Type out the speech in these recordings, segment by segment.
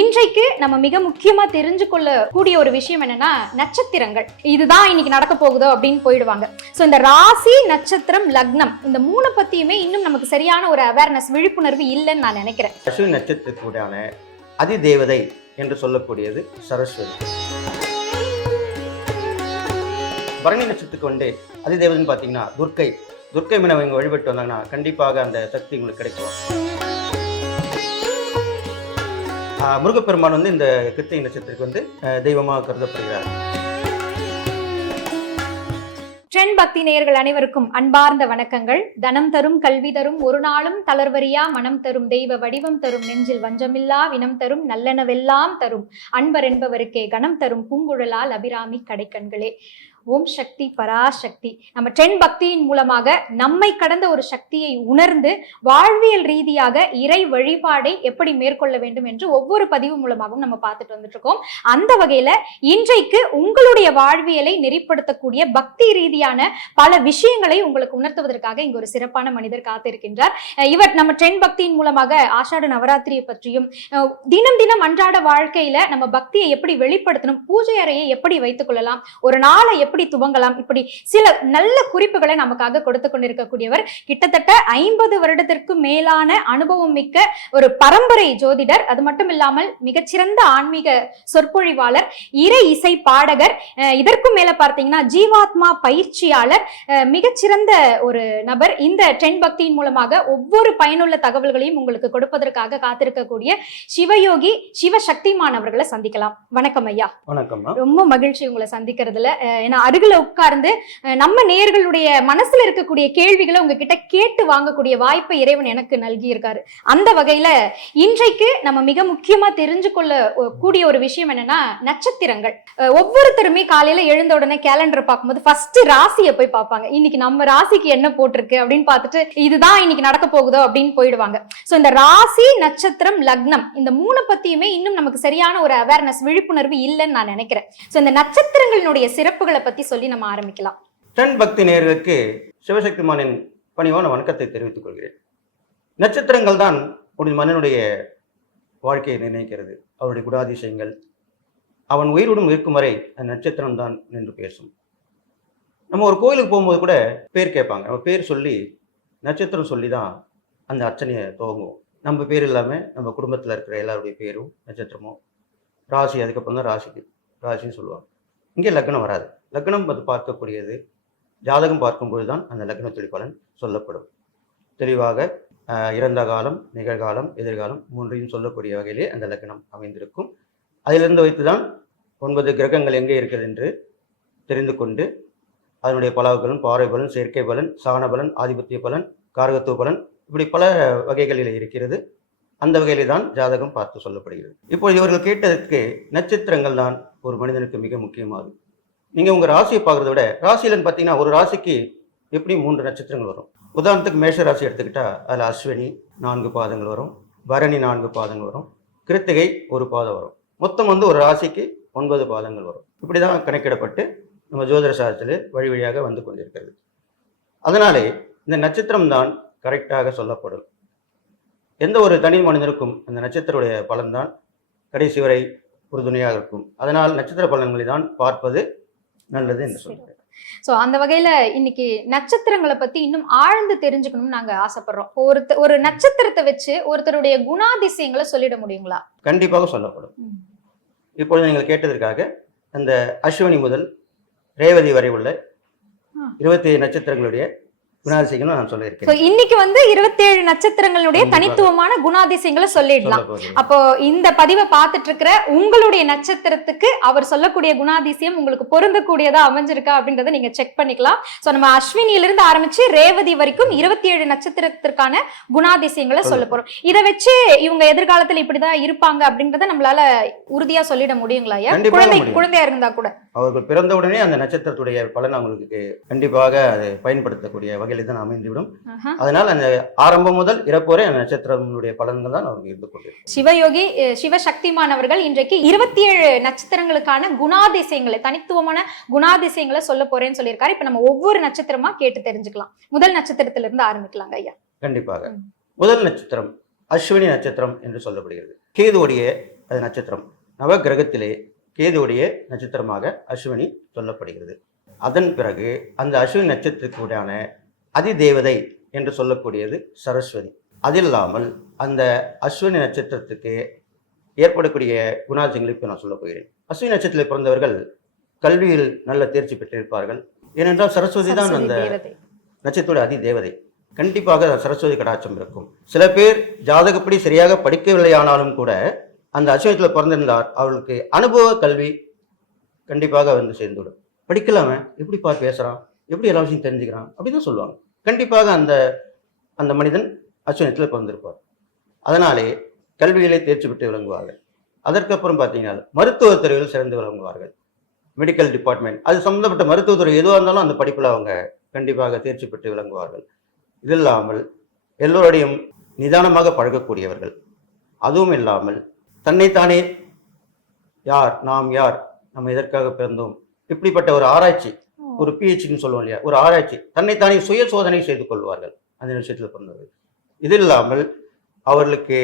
இன்றைக்கு நம்ம மிக முக்கியமா தெரிஞ்சு கொள்ளக்கூடிய ஒரு விஷயம் என்னன்னா நட்சத்திரங்கள். இதுதான் இன்னைக்கு நடக்க போகுதோ அப்படின்னு போயிடுவாங்க. சோ இந்த ராசி நட்சத்திரம் லக்னம் இந்த மூணு பத்தியுமே இன்னும் நமக்கு சரியான ஒரு அவேர்னஸ் விழிப்புணர்வு இல்லைன்னு நான் நினைக்கிறேன். அஸ்வினி நட்சத்திரத்துக்குடான அதிதேவதை என்று சொல்லக்கூடியது சரஸ்வதி. பரணி நட்சத்திரத்துக்கு வந்து அதிதேவதைன்னு பார்த்தீங்கன்னா துர்க்கை. துர்க்கை மீனை வழிபட்டு வந்தாங்கன்னா கண்டிப்பாக அந்த சக்தி உங்களுக்கு கிடைக்கும். முருகப்பெருமான் வந்து இந்த கிருத்திகை நட்சத்திரத்துக்கு வந்து தெய்வமாக கருதப்படுகிறார். ட்ரெண்ட் பக்தி நேயர்கள் அனைவருக்கும் அன்பார்ந்த வணக்கங்கள். தனம் தரும் கல்வி தரும் ஒரு நாளும் தளர்வரியா மனம் தரும் தெய்வ வடிவம் தரும் நெஞ்சில் வஞ்சமில்லா வினம் தரும் நல்லனவெல்லாம் தரும். அன்பர் என்பவருக்கே கணம் தரும் பூங்குழலால் அபிராமி கடைக்கண்களே. ஓம் சக்தி பராசக்தி. நம்ம டென் பக்தியின் மூலமாக நம்மை கடந்த ஒரு சக்தியை உணர்ந்து வாழ்வியல் ரீதியாக இறை வழிபாடை எப்படி மேற்கொள்ள வேண்டும் என்று ஒவ்வொரு பதிவு மூலமாகவும் நம்ம பார்த்துட்டு வந்துட்டு இருக்கோம் அந்த வகையில இன்றைக்கு உங்களுடைய வாழ்வியலை நெறிப்படுத்தக்கூடிய பக்தி ரீதியான பல விஷயங்களை உங்களுக்கு உணர்த்துவதற்காக இங்க ஒரு சிறப்பான மனிதர் காத்திருக்கின்றார். இவர் நம்ம டென் பக்தியின் மூலமாக ஆஷாட நவராத்திரியை பற்றியும் தினம் தினம் அன்றாட வாழ்க்கையில நம்ம பக்தியை எப்படி வெளிப்படுத்தணும் பூஜை அறையை எப்படி வைத்துக் கொள்ளலாம் ஒரு நாளை எப்படி துவங்கலாம்? இப்படி சில நல்ல குறிப்புகளை நமக்காக கொடுத்து கொண்டிருக்கக்கூடியவர் கிட்டத்தட்ட ஐம்பது வருடத்திற்கு மேலான அனுபவம் மிக்க ஒரு பரம்பரை ஜோதிடர். அது மட்டும் இல்லாமல் மிகச்சிறந்த ஆன்மீக சொற்பொழிவாளர் இறை இசை பாடகர் இதற்கும் மேல பார்த்தீங்கன்னா ஜீவாத்மா பயிற்சியாளர் மிகச்சிறந்த ஒரு நபர். இந்த ட்ரெண்ட் பக்தியின் மூலமாக ஒவ்வொரு பயனுள்ள தகவல்களையும் உங்களுக்கு கொடுப்பதற்காக காத்திருக்கக்கூடிய சிவயோகி சிவசக்திமான் அவர்களை சந்திக்கலாம். வணக்கம் ஐயா. வணக்கம்மா ரொம்ப மகிழ்ச்சி உங்களை சந்திக்கிறதுல. ஏன்னா அருகில் உட்கார்ந்து நம்ம நேயர்களுடைய மனசுல இருக்கக்கூடிய கேள்விகளை உங்ககிட்ட கேட்டு வாங்கக்கூடிய வாய்ப்பை இறைவன் எனக்கு நல்கி இருக்காரு அந்த வகையில இன்றைக்கு நம்ம மிக முக்கியமா தெரிஞ்சு கொள்ள கூடிய ஒரு விஷயம் என்னன்னா நட்சத்திரங்கள். ஒவ்வொருத்தருமே காலையில எழுந்த உடனே கேலண்டர் பார்க்கும்போது ஃபர்ஸ்ட் ராசியை போய் பார்ப்பாங்க. இன்னைக்கு நம்ம ராசிக்கு என்ன போட்டிருக்கு அப்படின்னு பார்த்துட்டு இதுதான் இன்னைக்கு நடக்க போகுதோ அப்படின்னு போயிடுவாங்க. ஸோ இந்த ராசி நட்சத்திரம் லக்னம் இந்த மூணு பத்தியுமே இன்னும் நமக்கு சரியான ஒரு அவேர்னஸ் விழிப்புணர்வு இல்லைன்னு நான் நினைக்கிறேன். ஸோ இந்த நட்சத்திரங்களினுடைய சிறப்புகளை பத்தி சொல்லி நம்ம ஆரம்பிக்கலாம். தென் பக்தி நேர்களுக்கு சிவசக்திமானின் பணிவான வணக்கத்தை தெரிவித்துக் கொள்கிறேன். நட்சத்திரங்கள் தான் ஒரு மன்னனுடைய வாழ்க்கையை நிர்ணயிக்கிறது. அவருடைய குடாதிசயங்கள் அவன் உயிருடன் இருக்கும் வரை அந்த நட்சத்திரம் தான் நின்று பேசும். நம்ம ஒரு கோயிலுக்கு போகும்போது கூட பேர் கேட்பாங்க. நம்ம பேர் சொல்லி நட்சத்திரம் சொல்லி தான் அந்த அர்ச்சனையை துவங்குவோம். நம்ம பேர் இல்லாமல் நம்ம குடும்பத்தில் இருக்கிற எல்லாருடைய பேரும் நட்சத்திரமும் ராசி அதுக்கப்புறம் தான் ராசிக்கு ராசின்னு சொல்லுவாங்க. இங்கே லக்னம் வராது. லக்னம் அது பார்க்கக்கூடியது. ஜாதகம் பார்க்கும்போது தான் அந்த லக்னத்துடைய பலன் சொல்லப்படும். தெளிவாக இறந்த காலம் நிகழ்காலம் எதிர்காலம் மூன்றையும் சொல்லக்கூடிய வகையிலே அந்த லக்னம் அமைந்திருக்கும். அதிலிருந்து வைத்து தான் ஒன்பது கிரகங்கள் எங்கே இருக்கிறது என்று தெரிந்து கொண்டு அதனுடைய பலவுகளும் பாறை பலன் செயற்கை பலன் சாண பலன் ஆதிபத்திய பலன் காரகத்துவ பலன் இப்படி பல வகைகளில் இருக்கிறது. அந்த வகையிலே தான் ஜாதகம் பார்த்து சொல்லப்படுகிறது. இப்போது இவர்கள் கேட்டதற்கு நட்சத்திரங்கள் தான் ஒரு மனிதனுக்கு மிக முக்கியமானது. நீங்கள் உங்கள் ராசியை பார்க்குறத விட ராசியிலன்னு பார்த்தீங்கன்னா ஒரு ராசிக்கு எப்படி மூன்று நட்சத்திரங்கள் வரும்? உதாரணத்துக்கு மேஷ ராசி எடுத்துக்கிட்டா அதில் அஸ்வினி நான்கு பாதங்கள் வரும் பரணி நான்கு பாதங்கள் வரும் கிருத்திகை ஒரு பாதம் வரும். மொத்தம் வந்து ஒரு ராசிக்கு ஒன்பது பாதங்கள் வரும். இப்படி தான் கணக்கிடப்பட்டு நம்ம ஜோதிட சாஸ்திரத்தில் வழி வழியாக வந்து கொண்டிருக்கிறது. அதனாலே இந்த நட்சத்திரம் தான் கரெக்டாக சொல்லப்படும். எந்த ஒரு தனி மனிதனுக்கும் அந்த நட்சத்திரத்துடைய பலன்தான் கடைசி வரை உறுதுணையாக இருக்கும். அதனால் நட்சத்திர பலன்களை தான் பார்ப்பது நல்லது என்று சொல்கிறேன் சோ அந்த வகையில இன்னைக்கு நட்சத்திரங்களை பத்தி இன்னும் ஆழ்ந்து தெரிஞ்சுக்கணும்னு நாங்க ஆசைப்படுறோம். ஒருத்த ஒரு நட்சத்திரத்தை வச்சு ஒருத்தருடைய குணாதிசயங்களை சொல்லிட முடியுங்களா? கண்டிப்பாக சொல்லப்படும். இப்பொழுது நீங்கள் கேட்டதற்காக அந்த அஸ்வினி முதல் ரேவதி வரை உள்ள. இருபத்தி நட்சத்திரங்களுடைய குணாதிசயங்களும் நான் சொல்லியிருக்கேன் இன்னைக்கு வந்து இருபத்தேழு நட்சத்திரங்களுடைய. தனித்துவமான குணாதிசயங்களை சொல்லிடலாம். அப்போ இந்த பதிவை பார்த்துட்டு இருக்கிற உங்களுடைய நட்சத்திரத்துக்கு அவர் சொல்லக்கூடிய குணாதிசயம் உங்களுக்கு பொருந்தக்கூடியதா அமைஞ்சிருக்கா அப்படின்றத நீங்க செக் பண்ணிக்கலாம் சோ நம்ம அஸ்வினியில இருந்து ஆரம்பிச்சு ரேவதி வரைக்கும் இருபத்தி ஏழு நட்சத்திரத்திற்கான குணாதிசயங்களை சொல்ல போறோம் இதை வச்சு இவங்க எதிர்காலத்துல இப்படிதான் இருப்பாங்க அப்படின்றத நம்மளால உறுதியா சொல்லிட முடியுங்களா குழந்தை. குழந்தையா இருந்தா கூட அவர்கள் பிறந்தவுடனே அந்த நட்சத்திரத்துடைய பலன் அவங்களுக்கு கண்டிப்பாக அதை பயன்படுத்தக்கூடிய வகையில் தான் அமைந்துவிடும். அதனால் அந்த ஆரம்பம் முதல் இறப்பு வரை அந்த நட்சத்திரங்களுடைய பலன்கள் தான் அவருக்கு இருந்து கொண்டிருக்கும் சிவயோகி சிவசக்திமான் அவர்கள் இன்றைக்கு இருபத்தி ஏழு நட்சத்திரங்களுக்கான குணாதிசயங்களை தனித்துவமான குணாதிசயங்களை சொல்ல போறேன்னு சொல்லியிருக்காரு. இப்ப நம்ம ஒவ்வொரு நட்சத்திரமா கேட்டு தெரிஞ்சுக்கலாம். முதல் நட்சத்திரத்துல இருந்து ஆரம்பிக்கலாங்க ஐயா. கண்டிப்பாக. முதல் நட்சத்திரம் அஸ்வினி நட்சத்திரம் என்று சொல்லப்படுகிறது. கேதுவுடைய அது நட்சத்திரம். நவ கிரகத்திலே கேதுவுடைய நட்சத்திரமாக அஸ்வினி சொல்லப்படுகிறது. அதன் பிறகு அந்த அஸ்வினி நட்சத்திரத்துக்குடான அதிதேவதை என்று சொல்லக்கூடியது சரஸ்வதி. அது இல்லாமல் அந்த அஸ்வினி நட்சத்திரத்துக்கு ஏற்படக்கூடிய குணாதிசயங்களை இப்போ நான் சொல்லப் போகிறேன். அஸ்வினி நட்சத்திரத்தில் பிறந்தவர்கள் கல்வியில் நல்ல தேர்ச்சி பெற்றிருப்பார்கள். ஏனென்றால் சரஸ்வதி தான் அந்த. நட்சத்திரோட அதி தேவதை கண்டிப்பாக சரஸ்வதி கடாட்சம் இருக்கும். சில பேர் ஜாதகப்படி சரியாக படிக்கவில்லையானாலும் கூட அந்த அஸ்வினத்தில் பிறந்திருந்தார். அவர்களுக்கு அனுபவ கல்வி கண்டிப்பாக வந்து சேர்ந்துவிடும். படிக்கலாம எப்படி பார்த்து பேசுறான்? எப்படி எல்லா விஷயம் தெரிஞ்சுக்கிறான்? அப்படின்னு தான் சொல்லுவாங்க. கண்டிப்பாக அந்த அந்த மனிதன் அஸ்வினத்தில் பிறந்திருப்பார் அதனாலே கல்வியிலே தேர்ச்சி பெற்று விளங்குவார்கள். அதற்கப்புறம் பார்த்தீங்கன்னா மருத்துவத் துறையில் சிறந்து விளங்குவார்கள். மெடிக்கல் டிபார்ட்மெண்ட் அது சம்மந்தப்பட்ட மருத்துவத்துறை எதுவாக இருந்தாலும் அந்த படிப்பில் அவங்க கண்டிப்பாக தேர்ச்சி பெற்று விளங்குவார்கள். இது இல்லாமல் எல்லோருடையும் நிதானமாக பழகக்கூடியவர்கள். அதுவும் இல்லாமல் தன்னைத்தானே யார் நாம் யார் நம்ம எதற்காக பிறந்தோம் இப்படிப்பட்ட ஒரு ஆராய்ச்சி ஒரு பிஹெச்டின்னு சொல்லுவோம் இல்லையா? ஒரு ஆராய்ச்சி. தன்னைத்தானே சுய சோதனை செய்து கொள்வார்கள். அந்த விஷயத்தில் பிறந்தவர்கள் இது இல்லாமல் அவர்களுக்கு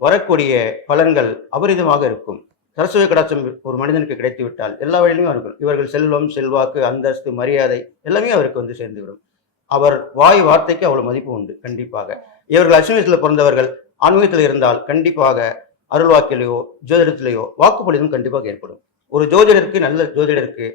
வரக்கூடிய பலன்கள் அபரிதமாக இருக்கும். சரஸ்வதி கடாட்சம் ஒரு மனிதனுக்கு கிடைத்து விட்டால் எல்லா வழியிலும் அவர்கள் இவர்கள் செல்வம் செல்வாக்கு அந்தஸ்து மரியாதை எல்லாமே அவருக்கு வந்து சேர்ந்துவிடும். அவர் வாய் வார்த்தைக்கு அவ்வளவு மதிப்பு உண்டு கண்டிப்பாக. இவர்கள் அஸ்வினத்தில் பிறந்தவர்கள் ஆன்மீகத்தில் இருந்தால் கண்டிப்பாக அருள்வாக்கிலேயோ ஜோதிடத்திலேயோ வாக்குப்படிதம் கண்டிப்பாக ஏற்படும். ஒரு ஜோதிடருக்கு நல்ல ஜோதிடருக்கு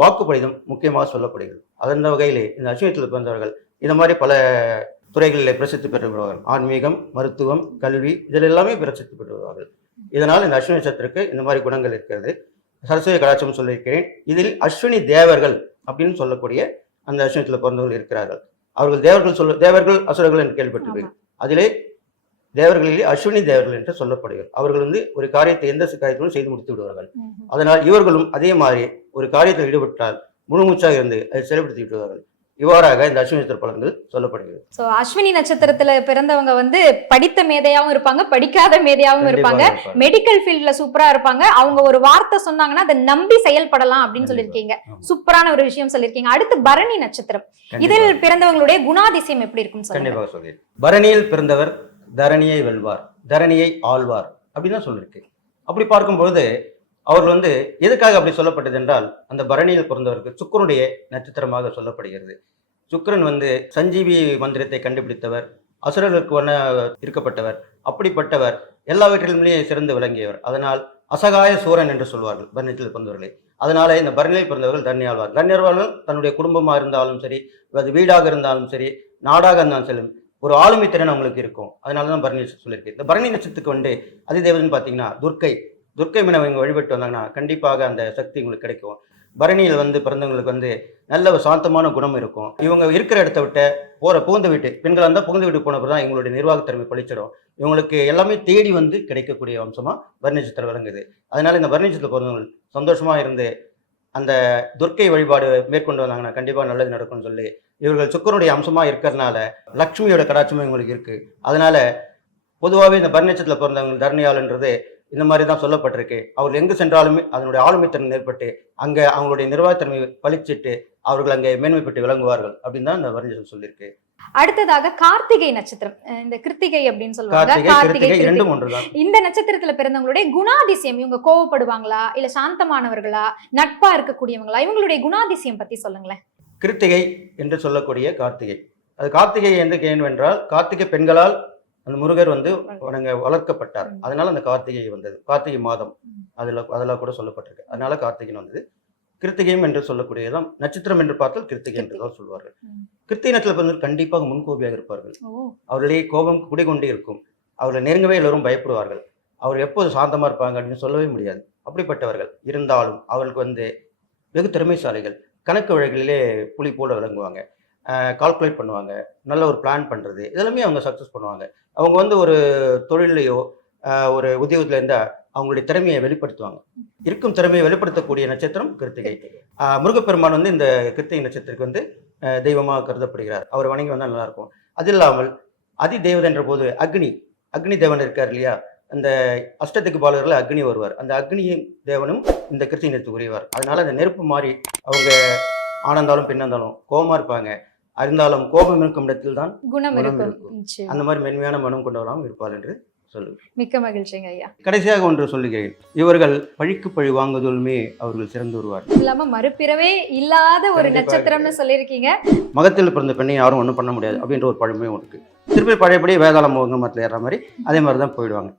வாக்குப்படிதம் முக்கியமாக சொல்லப்படுகிறது. அந்த வகையிலே இந்த அஸ்வினத்தில் பிறந்தவர்கள் இந்த மாதிரி பல துறைகளில் பிரசித்தி பெற்று வருவார்கள் ஆன்மீகம் மருத்துவம் கல்வி இதில் எல்லாமே பிரசித்தி பெற்று வருவார்கள் இதனால் இந்த அஸ்வினி நட்சத்திரத்துக்கு இந்த மாதிரி குணங்கள் இருக்கிறது. சரஸ்வதி கலாச்சாரம் சொல்லியிருக்கிறேன். இதில் அஸ்வினி தேவர்கள் அப்படின்னு சொல்லக்கூடிய அந்த அஸ்வினத்தில் பிறந்தவர்கள் இருக்கிறார்கள். அவர்கள் தேவர்கள் சொல்ல தேவர்கள் அசுரர்கள் என்று கேள்விப்பட்டிருப்பீர்கள். அதிலே தேவர்களிலே அஸ்வினி தேவர்கள் என்று சொல்லப்படுகிறது அவர்கள் வந்து ஒரு காரியத்தை எந்த காரியத்திலும் செய்து முடித்து விடுவார்கள். அதனால் இவர்களும் அதே மாதிரி ஒரு காரியத்தில் ஈடுபட்டால் முழுமூச்சாக இருந்து அதை செயல்படுத்தி விடுவார்கள். இவ்வாறாக இந்த அஸ்வினி நட்சத்திர பலன்கள் சொல்லப்படுகிறது. சோ அஸ்வினி நட்சத்திரத்துல பிறந்தவங்க வந்து படித்த மேதையாவும் இருப்பாங்க படிக்காத மேதையாவும் இருப்பாங்க. மெடிக்கல் ஃபீல்ட்ல சூப்பரா இருப்பாங்க. அவங்க ஒரு வார்த்தை சொன்னாங்கன்னா அதை நம்பி செயல்படலாம் அப்படின்னு சொல்லியிருக்கீங்க. சூப்பரான ஒரு விஷயம் சொல்லியிருக்கீங்க. அடுத்து பரணி நட்சத்திரம். இதில். பிறந்தவங்களுடைய குணாதிசயம் எப்படி சொல்லுங்க. கண்டிப்பாக சொல்கிறேன் பரணியில் பிறந்தவர் தரணியை வெல்வார் தரணியை ஆழ்வார் அப்படின்னு தான் சொல்லியிருக்கு அப்படி பார்க்கும்பொழுது அவர்கள் வந்து எதுக்காக அப்படி சொல்லப்பட்டது என்றால் அந்த பரணியில் பிறந்தவருக்கு சுக்கரனுடைய நட்சத்திரமாக சொல்லப்படுகிறது. சுக்கிரன் வந்து சஞ்சீவி மந்திரத்தை கண்டுபிடித்தவர் அசுரர்களுக்கு ஒன்ன இருக்கப்பட்டவர் அப்படிப்பட்டவர் எல்லாவற்றிலுமே சிறந்து விளங்கியவர். அதனால் அசகாய சூரன் என்று சொல்வார்கள் பரணியத்தில் பிறந்தவர்களை. அதனால இந்த பரணியில் பிறந்தவர்கள் தன்யாழ்வார் தன்யாழ்வார்கள் தன்னுடைய குடும்பமாக இருந்தாலும் சரி அது வீடாக இருந்தாலும் சரி நாடாக இருந்தாலும் சரி ஒரு ஆளுமை திறன் அவங்களுக்கு இருக்கும். அதனால தான் பரணி நட்சத்திரம் சொல்லியிருக்கு. இந்த பரணி நட்சத்திரத்துக்கு வந்து அதிதேவதன் பார்த்தீங்கன்னா துர்க்கை. துர்க்கை மீனை இவங்க வழிபட்டு வந்தாங்கன்னா கண்டிப்பாக அந்த சக்தி உங்களுக்கு கிடைக்கும். பரணியில் வந்து பிறந்தவங்களுக்கு வந்து நல்ல ஒரு சாந்தமான குணம் இருக்கும். இவங்க இருக்கிற இடத்த விட்ட போகிற புகுந்த வீட்டு பெண்களாக இருந்தால் புகுந்த வீட்டு போனப்போ தான் இவங்களுடைய நிர்வாகத்திறமை பழிச்சிடும். இவங்களுக்கு எல்லாமே தேடி வந்து கிடைக்கக்கூடிய அம்சமாக பரணி நட்சத்திரம் விளங்குது. அதனால இந்த பரணி நட்சத்திரம் பிறந்தவங்க சந்தோஷமாக இருந்து அந்த துர்க்கை வழிபாடு மேற்கொண்டு வந்தாங்கன்னா கண்டிப்பாக நல்லது நடக்கும்னு சொல்லி இவர்கள் சுக்கரனுடைய அம்சமாக இருக்கிறதுனால லக்ஷ்மியோட கடாட்சமும் இவங்களுக்கு இருக்குது அதனால பொதுவாகவே இந்த பர்ணச்சத்தில் பிறந்தவங்க தர்ணியாளன்றது இந்த மாதிரி தான் சொல்லப்பட்டிருக்கு. அவர் எங்கு சென்றாலுமே அதனுடைய ஆளுமைத்திறன் ஏற்பட்டு அங்கே அவங்களுடைய நிர்வாகத்திறமை பழிச்சிட்டு அவர்கள் அங்கே மேன்மைப்பட்டு விளங்குவார்கள் அப்படின்னு தான் இந்த வர்ணச்சல் சொல்லியிருக்கு. அடுத்ததாக கார்த்திகை நட்சத்திரம். இந்த கிருத்திகை அப்படின்னு சொல்லுவாங்க. கார்த்திகை இந்த நட்சத்திரத்துல பிறந்தவங்களுடைய குணாதிசயம் இவங்க கோவப்படுவாங்களா இல்ல சாந்தமானவர்களா நட்பா இருக்கக்கூடியவங்களா இவங்களுடைய குணாதிசயம் பத்தி சொல்லுங்களேன். கிருத்திகை என்று சொல்லக்கூடிய கார்த்திகை. அது கார்த்திகை என்று ஏனென்றால் கார்த்திகை பெண்களால் அந்த முருகர் வந்து வணங்க வளர்க்கப்பட்டார். அதனால அந்த கார்த்திகை வந்தது. கார்த்திகை மாதம். அதில் அதெல்லாம் கூட சொல்லப்பட்டிருக்கு. அதனால கார்த்திகை வந்தது. கிருத்திகையும் என்று சொல்லக்கூடியதான் நட்சத்திரம் என்று பார்த்தால் கிருத்திகை என்று தான் சொல்வார்கள். கிருத்திகை நட்சத்திரம் வந்து கண்டிப்பாக முன்கோபியாக இருப்பார்கள். அவர்களுடைய கோபம் குடிகொண்டே இருக்கும். அவர்களை நெருங்கவே எல்லோரும் பயப்படுவார்கள். அவர் எப்போது சாந்தமா இருப்பாங்க அப்படின்னு சொல்லவே முடியாது. அப்படிப்பட்டவர்கள் இருந்தாலும் அவர்களுக்கு வந்து வெகு திறமைசாலிகள். கணக்கு வழக்கிலே புலி போல விளங்குவாங்க. கால்குலேட் பண்ணுவாங்க. நல்ல ஒரு பிளான் பண்ணுறது இதெல்லாமே அவங்க சக்ஸஸ் பண்ணுவாங்க. அவங்க வந்து ஒரு தொழிலையோ ஒரு உத்தியோகத்தில் இருந்தால் அவங்களுடைய திறமையை வெளிப்படுத்துவாங்க. இருக்கும் திறமையை வெளிப்படுத்தக்கூடிய நட்சத்திரம் கிருத்திகை. முருகப்பெருமான் வந்து இந்த கிருத்திகை நட்சத்திரத்துக்கு வந்து தெய்வமாக கருதப்படுகிறார். அவர் வணங்கி வந்தால் நல்லா இருக்கும் அது இல்லாமல் அதி தேவதை என்ற போது அக்னி அக்னி தேவன் இருக்கார் இல்லையா? அந்த அஷ்டத்துக்கு பாலகர்கள் அக்னி வருவார். அந்த அக்னி தேவனும் இந்த கிருத்திகை நட்சத்திரத்துக்கு உரியவார். அதனால அந்த நெருப்பு மாறி அவங்க ஆனந்தாலும் பெண்ணாந்தாலும் கோபமா இருப்பாங்க. அறிந்தாலும் கோபம் இருக்கும் இடத்தில் தான் குணம் இருக்கும். அந்த மாதிரி மென்மையான மனம் கொண்டவராகவும் இருப்பார் என்று மிக்க மகிழ்ச்சிங்க ஐயா. கடைசியாக ஒன்று சொல்லுகிறேன். இவர்கள் பழிக்கு பழி வாங்குவதிலுமே அவர்கள் சிறந்து வருவார் இல்லாம மறுபிறவே இல்லாத ஒரு நட்சத்திரம்னு சொல்லியிருக்கீங்க. மகத்தில் பிறந்த பெண்ணை யாரும் ஒன்றும் பண்ண முடியாது அப்படின்ற ஒரு பழமையும் இருக்கு திருப்பி பழையபடி வேதாளம் மகமத்தில் ஏறுற மாதிரி அதே மாதிரி தான் போயிடுவாங்க.